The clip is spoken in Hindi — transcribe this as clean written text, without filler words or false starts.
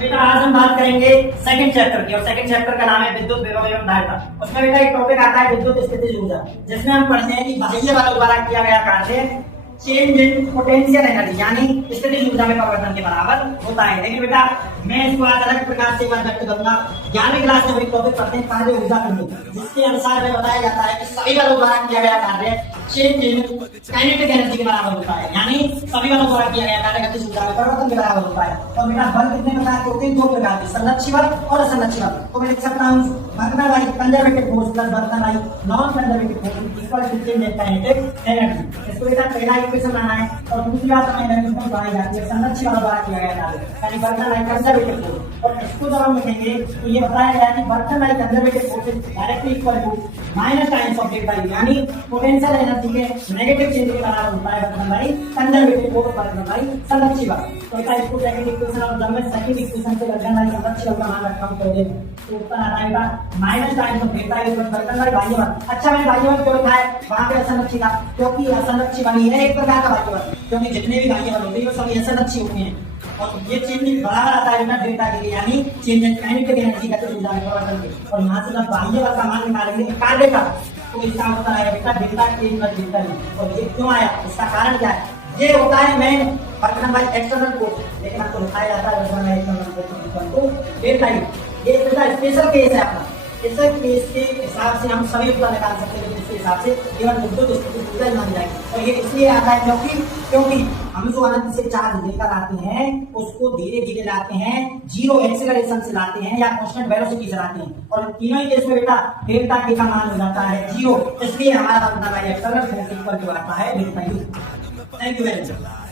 बेटा आज हम बात करेंगे सेकंड चैप्टर की, और सेकंड चैप्टर का नाम है विद्युत विभव एवं धारिता। उसमें बेटा एक टॉपिक आता है विद्युत स्थितिज ऊर्जा, जिसमें हम पढ़ते हैं कि बाह्य बल द्वारा किया गया कार्य चेंज इन पोटेंशियल एनर्जी यानी स्थितिज ऊर्जा में परिवर्तन के बराबर होता है। लेकिन बेटा मैं इसको आज अलग प्रकार से व्यक्त करूंगा। 11वीं क्लास में एक टॉपिक पढ़ते हैं कार्य ऊर्जा खंड, जिसके अनुसार में बताया जाता है कि सभी बलों द्वारा किया गया कार्य चेंज इन काइनेटिक एनर्जी के बराबर होता है, यानी सभी बलों द्वारा किया गया कार्य गतिज ऊर्जा में परिवर्तन के बराबर होता है। और बेटा बल कितने प्रकार के होते हैं? 2 प्रकार के, संरक्षी बल और असंरक्षी बल। तो मैं लिख सकता हूं वर्तमान बाई कंजर्वेटिव फोर्स प्लस वर्तमान by non conservative force equal to change in kinetic energy. इसको बेटा पहला इक्वेशन लाना है। और दूसरी बात हमें एनर्जी को बढ़ाई जाती है संरक्षी बल द्वारा किया गया कार्य, यानी वर्तमान बाई कंजर्वेटिव फोर्स। और इसको जब हम लिखेंगे तो ये बताया गया कि वर्तमान by conservative force directly equal to minus times of delta U, यानी पोटेंशियल एनर्जी के नेगेटिव चेंज के बराबर होता है वर्तमान बाई कंजर्वेटिव फोर्स वर्तमान बाई संरक्षी बल। तो बेटा इसको सेकंड इक्वेशन, और जब मैं सेकंड इक्वेशन से वर्तमान बाई संरक्षी बल का मान रखता हूं तो उत्तर आता है बेटा minus times of delta you वर्तमान बाई बाह्य बल। अच्छा मैंने बाह्य बल क्यों लिखा है? वहां पे असंरक्षी था, क्योंकि असंरक्षी बल है एक प्रकार का बाह्य बल, क्योंकि जितने भी बाह्य बल होते हैं वो सभी असंरक्षी होते हैं। और ये चेंज बराबर आता है बेटा डेल्टा के लिए, यानी चेंज इन काइनेटिक एनर्जी का ऊर्जा में परिवर्तन के। और यहाँ से जब बाह्य बल का मान निकालेंगे कार्य का, तो इसका उत्तर आएगा बेटा डेल्टा के इनवर्स डेल्टा यू। और ये क्यों आया, इसका कारण क्या है? ये होता है मेन वर्तमान बाई एक्सटर्नल फोर्स, लेकिन आपको लिखाया जाता है वर्तमान by external force equal to delta U. ये बेटा स्पेशल केस है अपना, इस केस के हिसाब से हम सभी उत्तर निकाल सकते हैं, इसके हिसाब से केवल विद्युत स्थितिज ऊर्जा मान जाएगी। और ये इसलिए आता है क्योंकि हम जो अनंत से चार्ज लेकर आते हैं उसको धीरे धीरे लाते हैं, जीरो एक्सेलरेशन से लाते हैं या कांस्टेंट वेलोसिटी से लाते हैं। और तीनों ही केस में बेटा डेल्टा के का मान हो जाता है 0, इसलिए हमारा वर्तमान by external force equal to आता है delta U. Thank you very much.